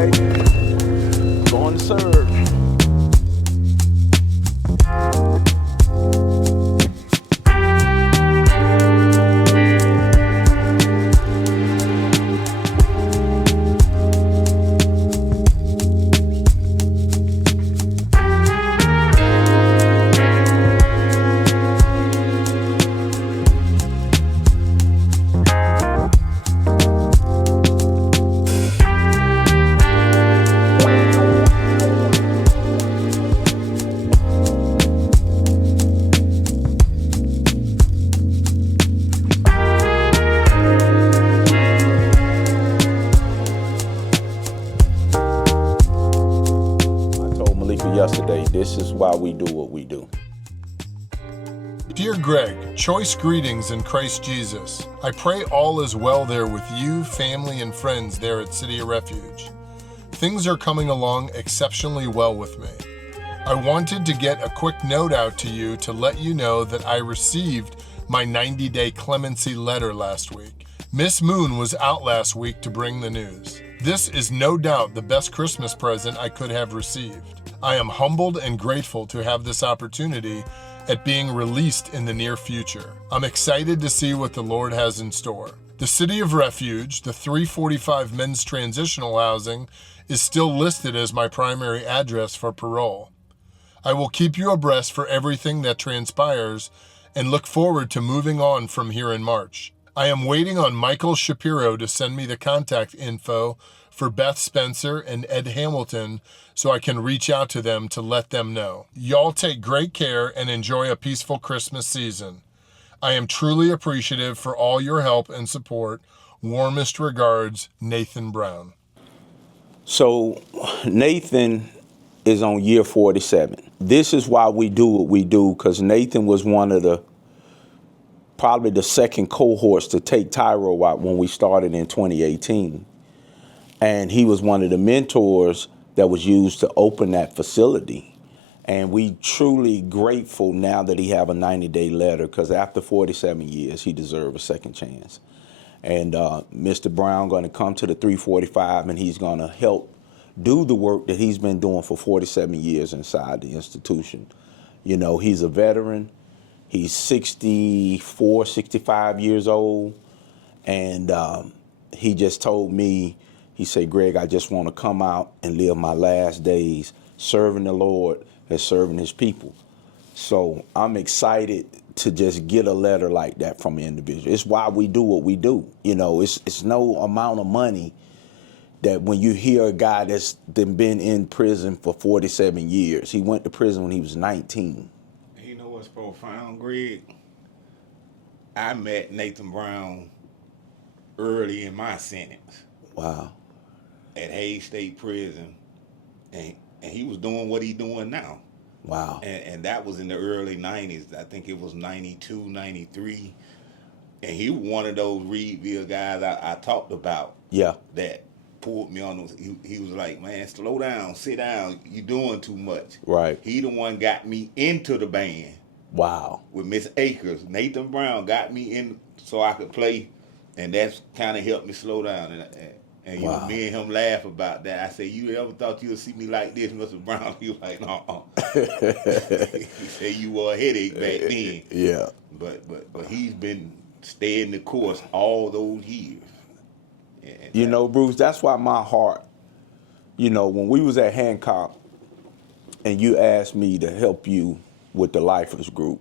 baby. Going to serve. Yesterday, this is why we do what we do. Dear Greg, choice greetings in Christ Jesus. I pray all is well there with you, family, and friends there at City of Refuge. Things are coming along exceptionally well with me. I wanted to get a quick note out to you to let you know that I received my 90-day clemency letter last week. Miss Moon was out last week to bring the news. This is no doubt the best Christmas present I could have received. I am humbled and grateful to have this opportunity at being released in the near future. I'm excited to see what the Lord has in store. The City of Refuge, the 345 men's transitional housing, is still listed as my primary address for parole. I will keep you abreast for everything that transpires and look forward to moving on from here in March. I am waiting on Michael Shapiro to send me the contact info for Beth Spencer and Ed Hamilton so I can reach out to them to let them know. Y'all take great care and enjoy a peaceful Christmas season. I am truly appreciative for all your help and support. Warmest regards, Nathan Brown. So Nathan is on year 47. This is why we do what we do, because Nathan was one of probably the second cohorts to take Tyro out when we started in 2018. And he was one of the mentors that was used to open that facility. And we truly grateful now that he have a 90-day letter, because after 47 years, he deserves a second chance. And Mr. Brown going to come to the 345, and he's going to help do the work that he's been doing for 47 years inside the institution. You know, he's a veteran. He's 64, 65 years old. And he just told me, he said, Greg, I just want to come out and live my last days serving the Lord and serving his people. So I'm excited to just get a letter like that from an individual. It's why we do what we do. You know, it's no amount of money that when you hear a guy that's been in prison for 47 years, he went to prison when he was 19. You know what's profound, Greg? I met Nathan Brown early in my sentence. Wow. At Hayes State Prison, and he was doing what he's doing now. Wow. And that was in the early 90s. I think it was 92, 93. And he was one of those Reedville guys I talked about. Yeah. That pulled me on. He was like, man, slow down, sit down. You're doing too much. Right. He the one got me into the band. Wow. With Miss Akers. Nathan Brown got me in so I could play, and that's kind of helped me slow down. And you know, me and him laugh about that. I said, you ever thought you would see me like this, Mr. Brown? He was like, no. He said, you were a headache back then. Yeah. But he's been staying the course all those years. And you know, Bruce, that's why my heart, you know, when we was at Hancock and you asked me to help you with the Lifers group,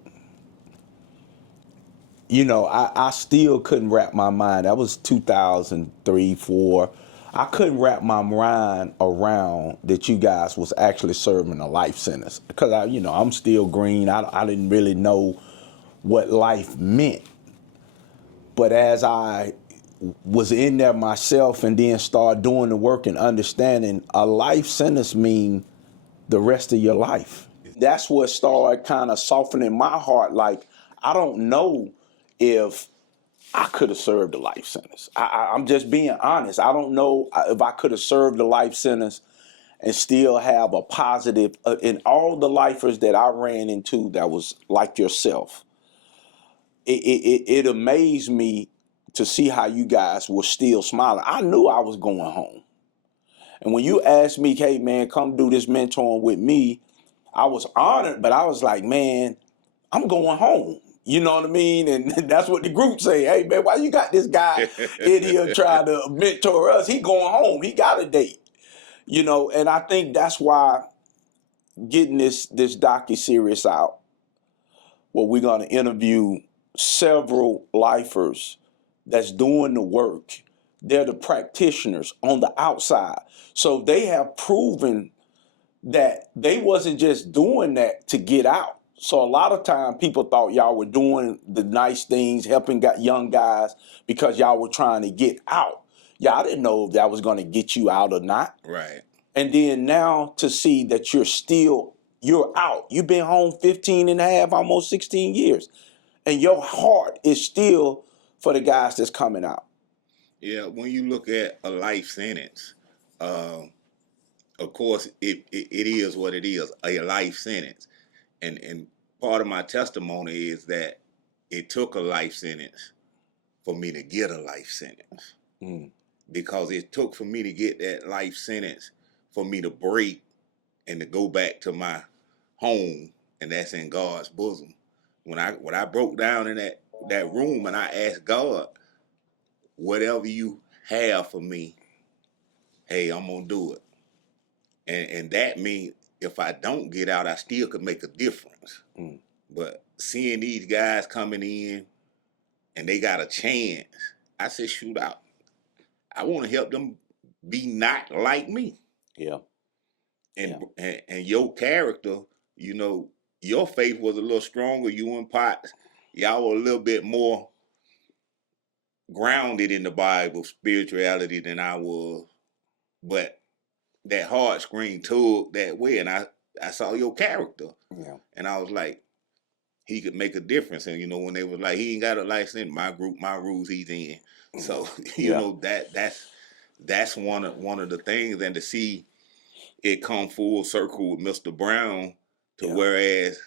you know, I still couldn't wrap my mind. That was 2003, 2004. I couldn't wrap my mind around that you guys was actually serving a life sentence. Because, I'm still green. I didn't really know what life meant. But as I was in there myself and then started doing the work and understanding, a life sentence means the rest of your life. That's what started kind of softening my heart. Like, I don't know if I could have served a life sentence. I'm just being honest. I don't know if I could have served a life sentence and still have a positive, in all the lifers that I ran into that was like yourself. It amazed me to see how you guys were still smiling. I knew I was going home. And when you asked me, hey man, come do this mentoring with me, I was honored, but I was like, man, I'm going home. You know what I mean? And that's what the group say. Hey man, why you got this guy in here trying to mentor us? He going home. He got a date. You know, and I think that's why getting this docu-series out, where we're going to interview several lifers that's doing the work. They're the practitioners on the outside. So they have proven that they wasn't just doing that to get out. So a lot of time people thought y'all were doing the nice things, helping young guys because y'all were trying to get out. Y'all didn't know if that was going to get you out or not. Right. And then now to see that you're out. You've been home 15 and a half, almost 16 years. And your heart is still for the guys that's coming out. Yeah, when you look at a life sentence, of course, it is what it is, a life sentence. And part of my testimony is that it took a life sentence for me to get a life sentence. Because it took for me to get that life sentence for me to break and to go back to my home, and that's in God's bosom. When I broke down in that room and I asked God, whatever you have for me, hey, I'm gonna do it. And that means if I don't get out, I still could make a difference. But seeing these guys coming in and they got a chance, I said, shoot out. I want to help them be not like me. Yeah. And your character, you know, your faith was a little stronger. You and Potts, y'all were a little bit more grounded in the Bible, spirituality than I was. But that hard screen took that way, and I saw your character. Yeah. And I was like, he could make a difference. And, you know, when they was like, he ain't got a license, my group, my rules, he's in. So, you know, that's one of the things. And to see it come full circle with Mr. Brown to whereas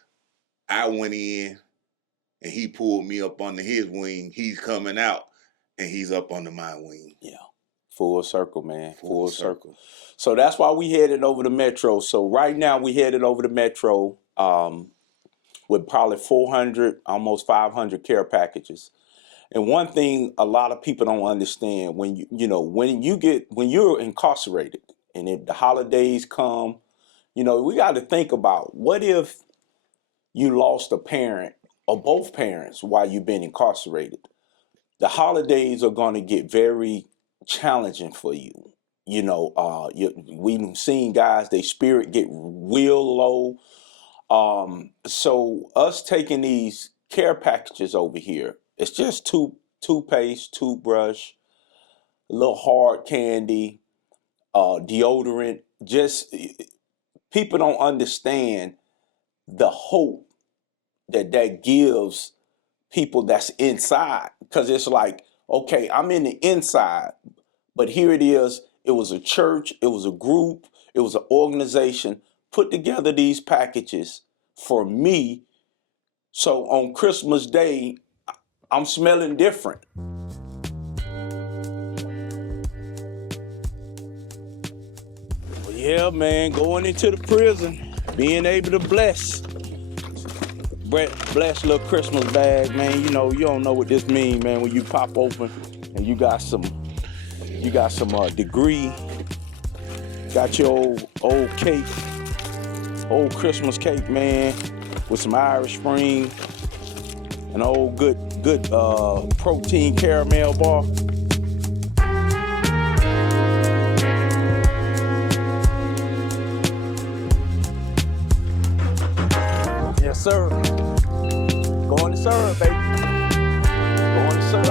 I went in and he pulled me up under his wing, he's coming out and he's up under my wing. Yeah. Full circle, man. Full circle. So that's why we headed over to Metro. So right now we headed over to Metro with probably 400, almost 500 care packages. And one thing a lot of people don't understand, when you're incarcerated and if the holidays come, you know, we got to think about, what if you lost a parent or both parents while you've been incarcerated? The holidays are going to get very challenging for you. You know, we've seen guys, their spirit get real low. So us taking these care packages over here, it's just toothpaste, toothbrush, a little hard candy, deodorant. Just people don't understand the hope that gives people that's inside, because it's like, okay, I'm in the inside, but here it is. It was a church, it was a group, it was an organization put together these packages for me. So on Christmas Day, I'm smelling different. Well, yeah, man, going into the prison, being able to bless little Christmas bag, man. You know, you don't know what this means, man, when you pop open and you got some degree, got your old cake, old Christmas cake, man, with some Irish Spring, an old good protein caramel bar. Yes, sir. Going to serve, baby. Going to serve.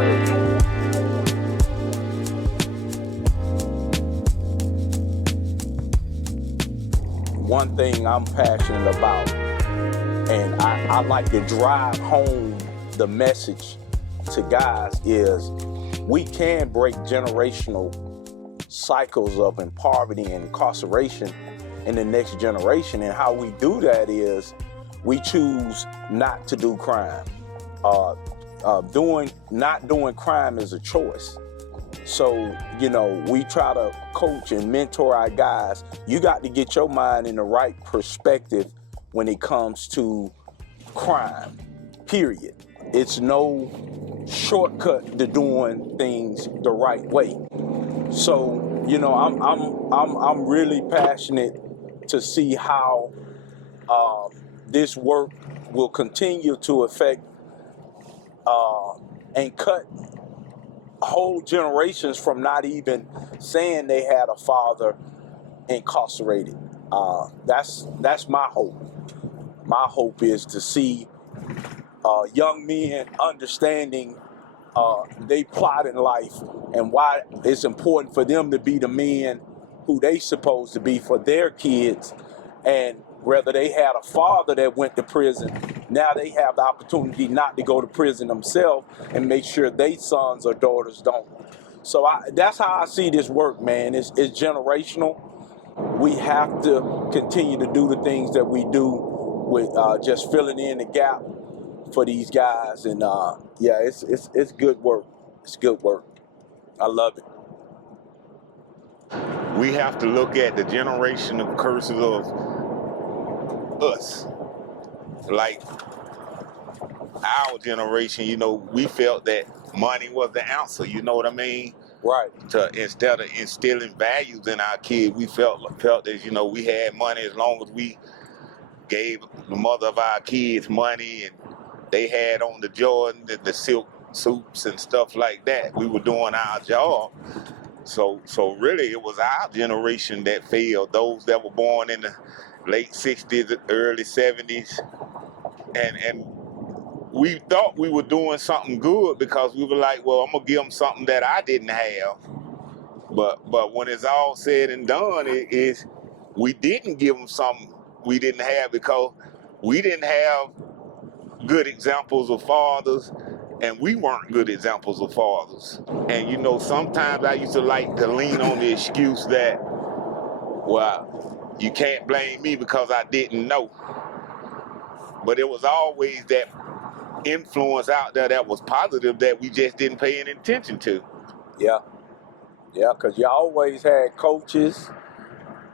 One thing I'm passionate about, and I like to drive home the message to guys, is we can break generational cycles of poverty and incarceration in the next generation. And how we do that is we choose not to do crime. Not doing crime is a choice. So, we try to coach and mentor our guys. You got to get your mind in the right perspective when it comes to crime, period. It's no shortcut to doing things the right way. So, I'm really passionate to see how this work will continue to affect and cut whole generations from not even saying they had a father incarcerated. That's my hope. My hope is to see young men understanding they plot in life and why it's important for them to be the men who they supposed to be for their kids. And whether they had a father that went to prison, now they have the opportunity not to go to prison themselves and make sure their sons or daughters don't. So that's how I see this work, man. It's generational. We have to continue to do the things that we do with just filling in the gap for these guys. And it's good work. It's good work. I love it. We have to look at the generational curses of us. Like our generation, we felt that money was the answer, you know what I mean? Right. Instead of instilling values in our kids, we felt that, we had money as long as we gave the mother of our kids money and they had on the Jordan, the silk suits and stuff like that. We were doing our job. So really it was our generation that failed, those that were born in the late 60s, early 70s. And we thought we were doing something good because we were like, well, I'm going to give them something that I didn't have. But when it's all said and done, we didn't give them something we didn't have because we didn't have good examples of fathers, and we weren't good examples of fathers. And sometimes I used to like to lean on the excuse that, well, you can't blame me because I didn't know. But it was always that influence out there that was positive that we just didn't pay any attention to. Yeah, because you always had coaches,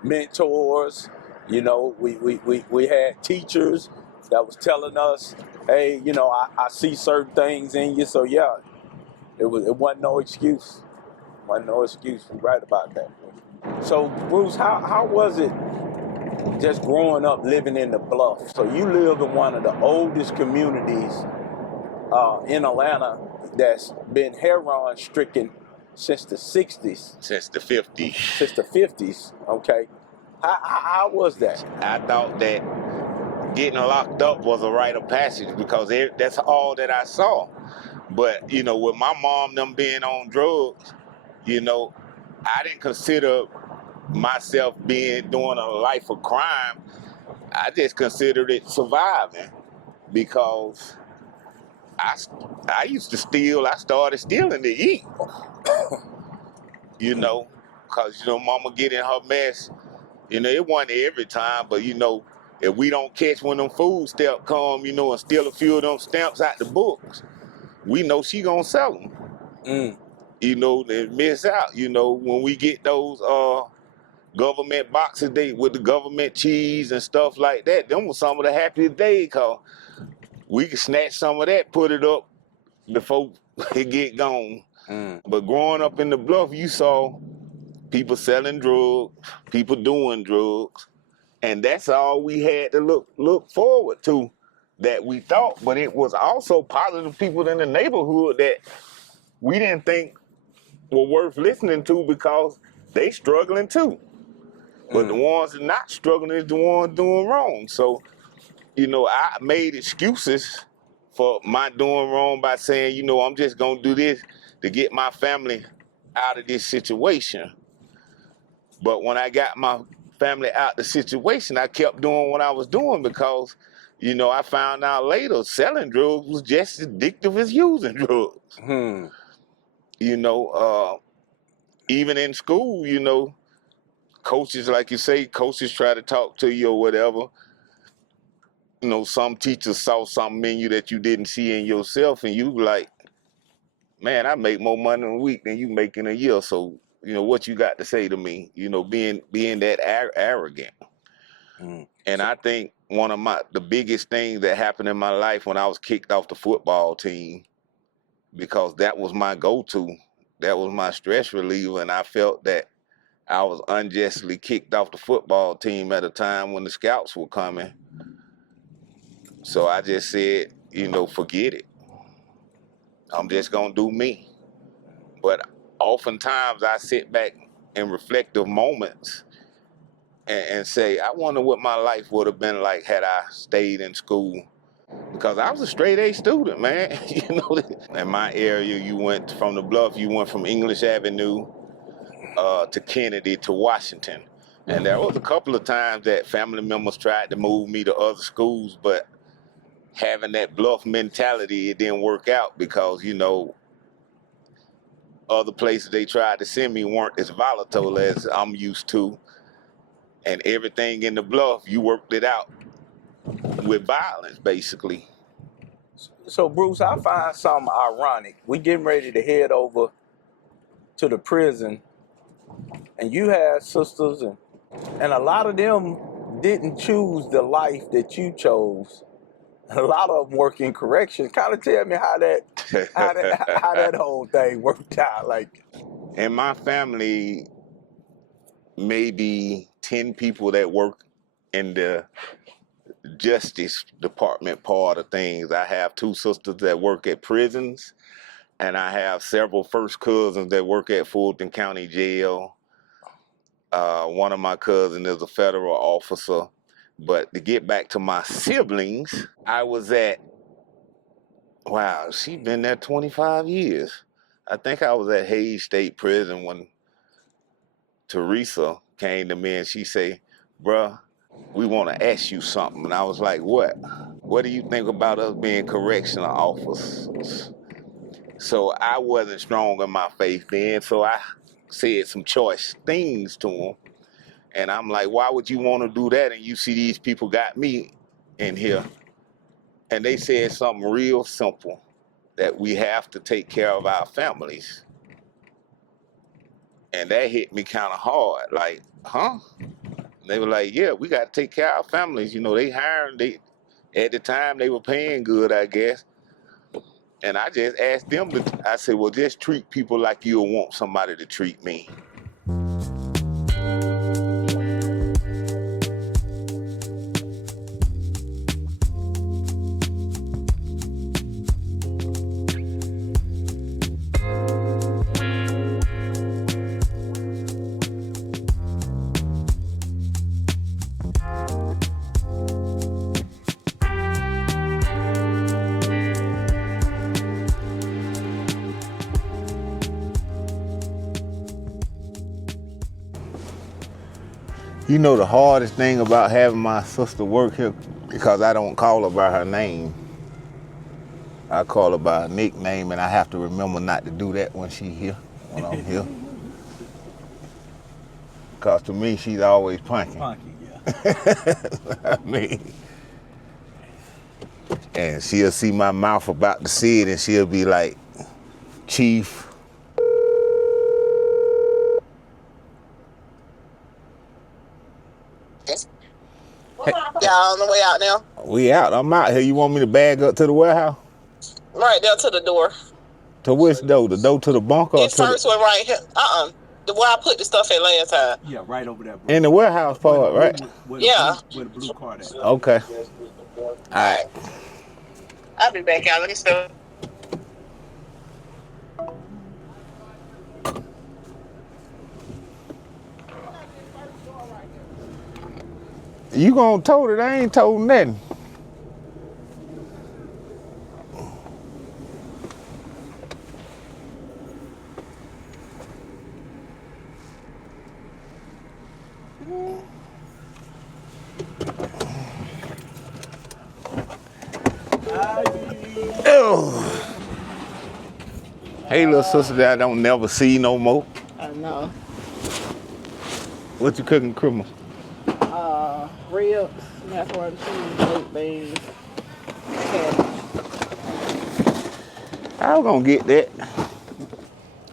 mentors. We had teachers that was telling us, hey, I see certain things in you. So yeah, it wasn't no excuse. You're right about that. So Bruce, how was it just growing up living in the Bluff? So you live in one of the oldest communities in Atlanta that's been heroin stricken since the 60s. Since the 50s. Since the 50s, okay. How was that? I thought that getting locked up was a rite of passage because that's all that I saw. But, with my mom them being on drugs, I didn't consider myself doing a life of crime. I just considered it surviving because I used to steal. I started stealing to eat, because, mama get in her mess. It wasn't every time, but, if we don't catch when them food stamps come, and steal a few of them stamps out the books, we know she gonna sell them. And miss out, when we get those government boxes with the government cheese and stuff like that, them was some of the happiest days, cause we could snatch some of that, put it up before it get gone. But growing up in the Bluff, you saw people selling drugs, people doing drugs, and that's all we had to look forward to that we thought. But it was also positive people in the neighborhood that we didn't think were worth listening to because they struggling too. But the ones that not struggling is the ones doing wrong. So, I made excuses for my doing wrong by saying, I'm just gonna do this to get my family out of this situation. But when I got my family out the situation, I kept doing what I was doing because, I found out later selling drugs was just as addictive as using drugs. Even in school, coaches, like you say, coaches try to talk to you or whatever. Some teachers saw something in you that you didn't see in yourself, and you like, man, I make more money in a week than you make in a year. So, what you got to say to me, being that arrogant. And I think one of the biggest things that happened in my life when I was kicked off the football team, because that was my go-to, that was my stress reliever, and I felt that I was unjustly kicked off the football team at a time when the scouts were coming. So I just said, forget it. I'm just gonna do me. But oftentimes I sit back in reflective moments and say, I wonder what my life would have been like had I stayed in school. Because I was a straight A student, man. In my area, you went from the Bluff, you went from English Avenue to Kennedy to Washington. And there was a couple of times that family members tried to move me to other schools, but having that Bluff mentality, it didn't work out because, other places they tried to send me weren't as volatile as I'm used to. And everything in the Bluff, you worked it out with violence, basically. So, Bruce, I find something ironic. We getting ready to head over to the prison, and you had sisters, and a lot of them didn't choose the life that you chose. A lot of them work in corrections. Kind of tell me how that whole thing worked out. Like, in my family, maybe 10 people that work in the justice department part of things. I have 2 sisters that work at prisons, and I have several first cousins that work at Fulton County Jail. One of my cousins is a federal officer. But to get back to my siblings, I was at, wow, she's been there 25 years. I think I was at Hayes State Prison when Teresa came to me and she said, bruh, we want to ask you something. And I was like, what? What do you think about us being correctional officers? So I wasn't strong in my faith then, so I said some choice things to them. And I'm like, why would you want to do that? And you see these people got me in here. And they said something real simple, that we have to take care of our families. And that hit me kind of hard, like, huh? They were like, yeah, we got to take care of our families. They hiring, at the time they were paying good, I guess. And I just asked them, I said, well, just treat people like you'll want somebody to treat me. The hardest thing about having my sister work here, because I don't call her by her name. I call her by her nickname, and I have to remember not to do that when I'm here. Because to me, she's always punky. I mean, and she'll see my mouth about to see it, and she'll be like, Chief. Y'all on the way out now? We out. I'm out here. You want me to bag up to the warehouse? Right there to the door. To which door? The door to the bunker? This first one right here. The where I put the stuff at last time. yeah, right over there. In the warehouse part, right? Where the blue card at. Okay. All right. I'll be back out. Let me stop. You gonna told it? I ain't told nothing. Oh. Hey, little sister that I don't never see no more. I know. What you cooking Christmas? Ribs, macaroni and cheese, baked beans, cabbage. I was gonna get that.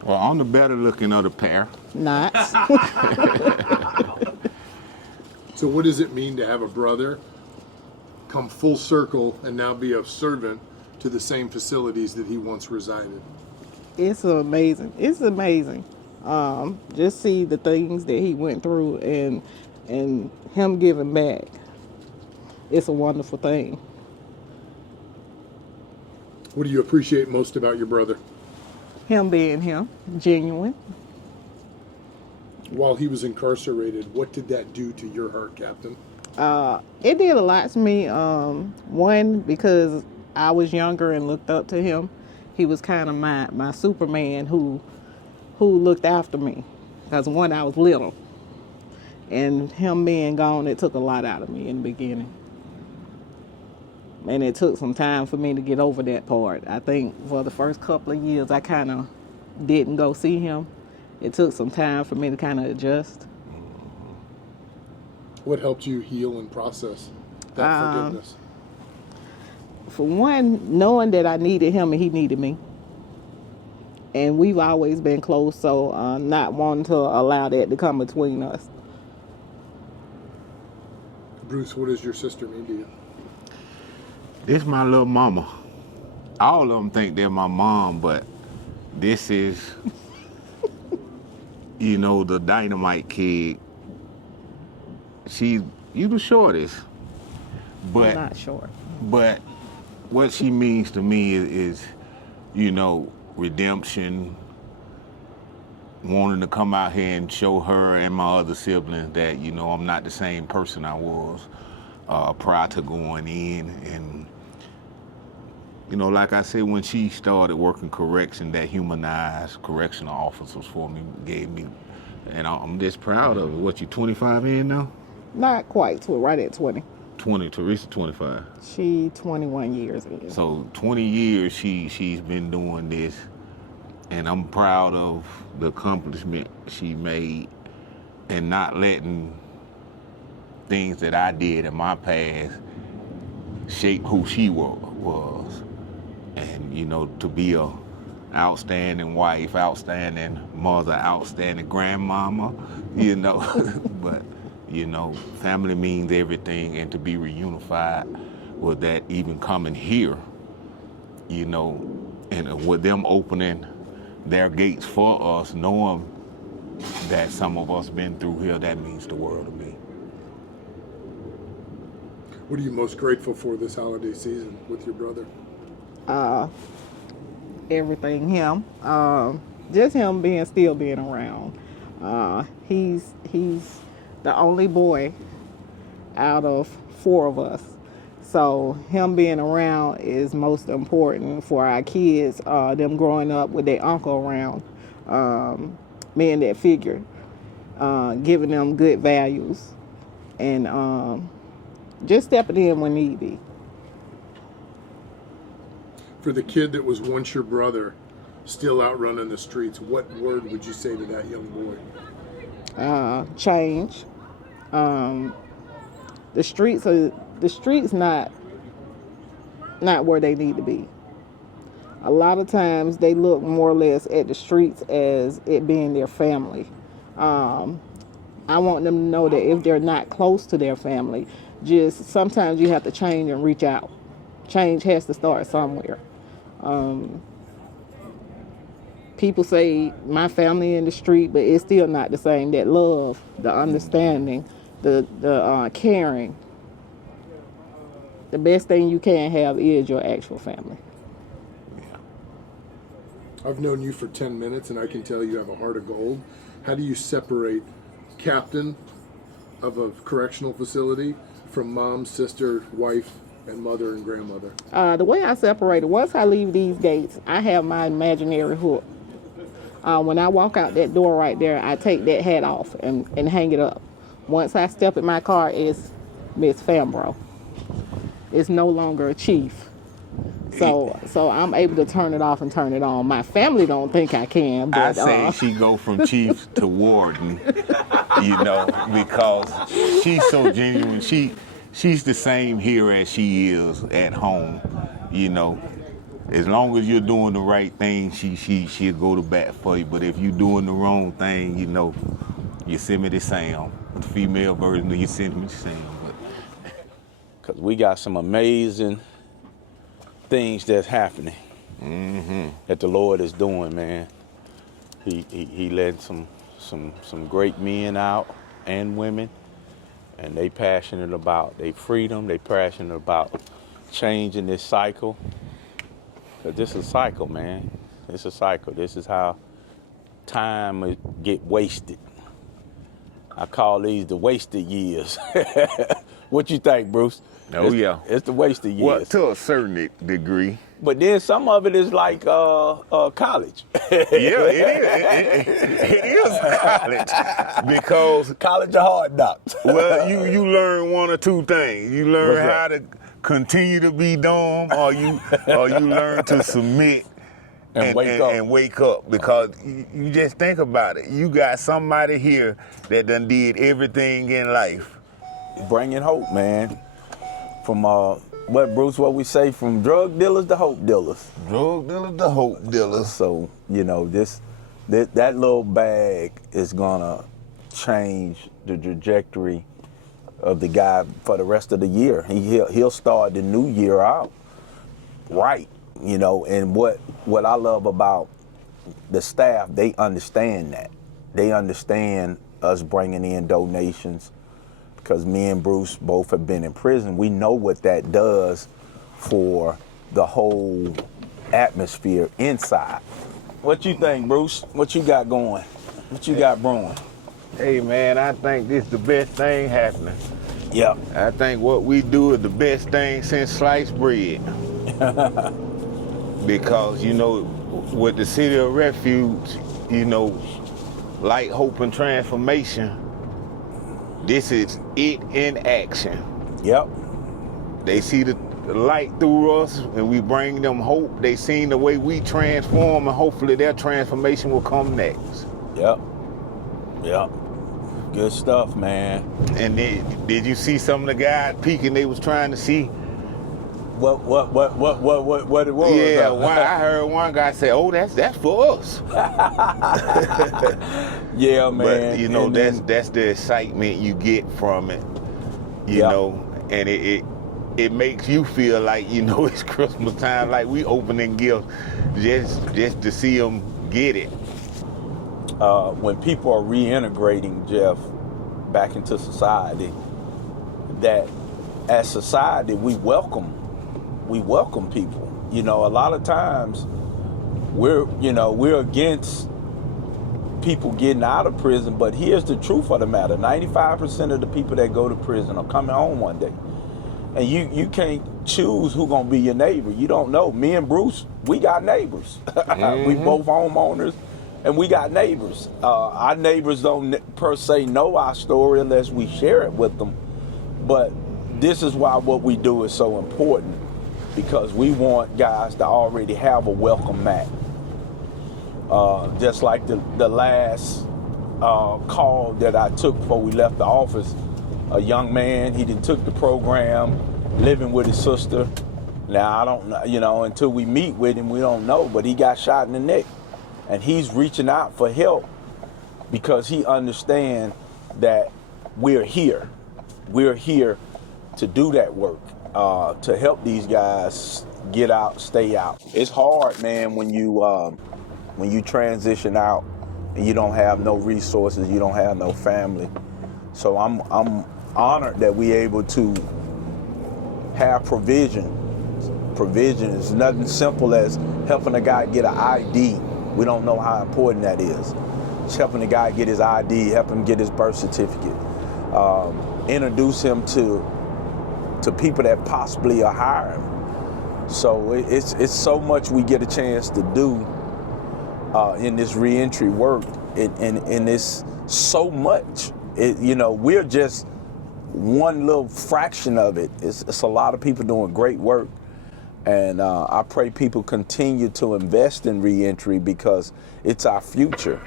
Well, I'm the better looking of the pair. Not. So what does it mean to have a brother come full circle and now be a servant to the same facilities that he once resided? It's amazing. It's amazing. Just see the things that he went through and him giving back. It's a wonderful thing. What do you appreciate most about your brother? Him being him, genuine. While he was incarcerated, what did that do to your heart, Captain? It did a lot to me. One, because I was younger and looked up to him. He was kind of my Superman who looked after me. Because one, I was little. And him being gone, it took a lot out of me in the beginning. And it took some time for me to get over that part. I think for the first couple of years, I kind of didn't go see him. It took some time for me to kind of adjust. What helped you heal and process that forgiveness? For one, knowing that I needed him and he needed me. And we've always been close, so not wanting to allow that to come between us. Bruce, what does your sister mean to you? This my little mama. All of them think they're my mom, but this is, the dynamite kid. You the shortest. But I'm not sure. But what she means to me is redemption, wanting to come out here and show her and my other siblings that, I'm not the same person I was prior to going in. And, like I said, when she started working correction, that humanized correctional officers for me, gave me, and I'm just proud of it. What, you 25 in now? Not quite, right at 20. 20, Teresa 25. She 21 years in. So 20 years she's been doing this, and I'm proud of the accomplishment she made and not letting things that I did in my past shape who she was. And, to be a outstanding wife, outstanding mother, outstanding grandmama, but family means everything, and to be reunified with that, even coming here, and with them opening their gates for us, knowing that some of us been through here, that means the world to me. What are you most grateful for this holiday season with your brother? Everything him. Just him still being around. He's the only boy out of 4 of us. So him being around is most important for our kids, them growing up with their uncle around, being that figure, giving them good values, and just stepping in when need be. For the kid that was once your brother, still out running the streets, what word would you say to that young boy? Change. The streets not where they need to be. A lot of times they look more or less at the streets as it being their family. I want them to know that if they're not close to their family, just sometimes you have to change and reach out. Change has to start somewhere. People say my family in the street, but it's still not the same. That love, the understanding, the caring. The best thing you can have is your actual family. I've known you for 10 minutes, and I can tell you have a heart of gold. How do you separate captain of a correctional facility from mom, sister, wife, and mother and grandmother? The way I separate it, once I leave these gates, I have my imaginary hook. When I walk out that door right there, I take that hat off and hang it up. Once I step in my car, it's Miss Fambro. It's no longer a chief. So I'm able to turn it off and turn it on. My family don't think I can, but I say she go from chief to warden, because she's so genuine. She's the same here as she is at home, as long as you're doing the right thing, she'll go to bat for you. But if you're doing the wrong thing, you know, Yosemite Sam, the female version of Yosemite Sam. Because we got some amazing things that's happening that the Lord is doing, man. He led some great men out and women, and they passionate about their freedom. They passionate about changing this cycle. Because this is a cycle, man. It's a cycle. This is how time get wasted. I call these the wasted years. What you think, Bruce? Oh, yeah. It's the wasted years. Well, to a certain degree. But then some of it is like college. Yeah, it is college. Because college of hard knocks. well, you learn one or two things. You learn how to continue to be dumb, or you learn to submit and wake up. Because you just think about it. You got somebody here that done did everything in life. Bringing hope, man. From what we say, from drug dealers to hope dealers. Drug dealers to hope dealers. So, you know, that little bag is gonna change the trajectory of the guy for the rest of the year. He'll start the new year out right, you know. And what I love about the staff, they understand that. They understand us bringing in donations. Because me and Bruce both have been in prison, we know what that does for the whole atmosphere inside. What you think, Bruce? What you got going? What you got brewing? Hey, man, I think this is the best thing happening. Yep. I think what we do is the best thing since sliced bread. Because, you know, with the City of Refuge, you know, light, hope, and transformation, this is it in action. Yep. They see the light through us and we bring them hope. They seen the way we transform, and hopefully their transformation will come next. Yep. Yep. Good stuff, man. And did you see some of the guys peeking? They was trying to see what it was. Yeah, I heard one guy say, "Oh, that's for us." Yeah, man. But you know, that's the excitement you get from it. You know, and it makes you feel like, you know, it's Christmas time, like we opening gifts just to see them get it. When people are reintegrating, Jeff, back into society, that as society we welcome people. You know, a lot of times we're against people getting out of prison, but here's the truth of the matter. 95% of the people that go to prison are coming home one day. And you can't choose who's gonna be your neighbor. You don't know. Me and Bruce, we got neighbors. We both homeowners, and we got neighbors. Our neighbors don't per se know our story unless we share it with them. But this is why what we do is so important, because we want guys to already have a welcome mat. Just like the last call that I took before we left the office, a young man, he took the program, living with his sister. Now, I don't know, you know, until we meet with him, we don't know, but he got shot in the neck. And he's reaching out for help because he understands that we're here. We're here to do that work, to help these guys get out, stay out. It's hard, man, when you transition out and you don't have no resources, you don't have no family. So I'm honored that we're able to have provision. Provision is nothing simple as helping a guy get an ID. We don't know how important that is. Just helping a guy get his ID, help him get his birth certificate, introduce him to people that possibly are hiring. So it's so much we get a chance to do in this reentry work, and it's so much. You know, we're just one little fraction of it. It's a lot of people doing great work, and I pray people continue to invest in reentry because it's our future.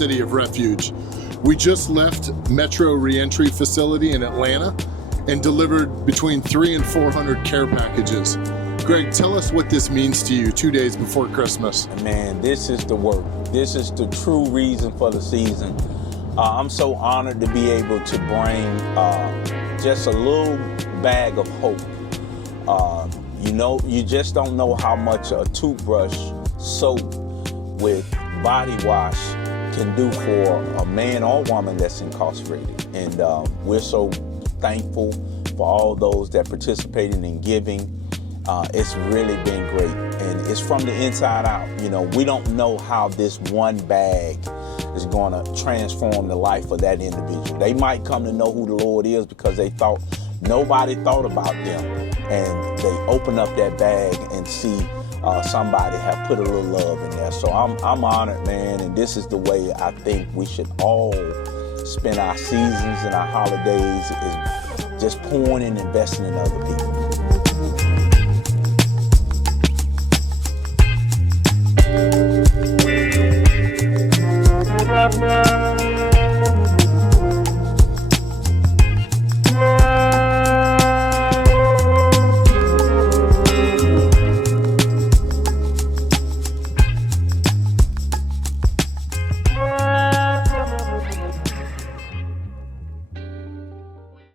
City of Refuge. We just left Metro Reentry Facility in Atlanta and delivered between 300 and 400 care packages. Greg, tell us what this means to you 2 days before Christmas. Man, this is the work. This is the true reason for the season. I'm so honored to be able to bring just a little bag of hope. You just don't know how much a toothbrush soaked with body wash can do for a man or woman that's incarcerated. And we're so thankful for all those that participated in giving. It's really been great, and it's from the inside out. We don't know how this one bag is going to transform the life of that individual. They might come to know who the Lord is because they thought nobody thought about them, and they open up that bag and see somebody have put a little love in there. So I'm honored, man, and this is the way I think we should all spend our seasons and our holidays, is just pouring and investing in other people.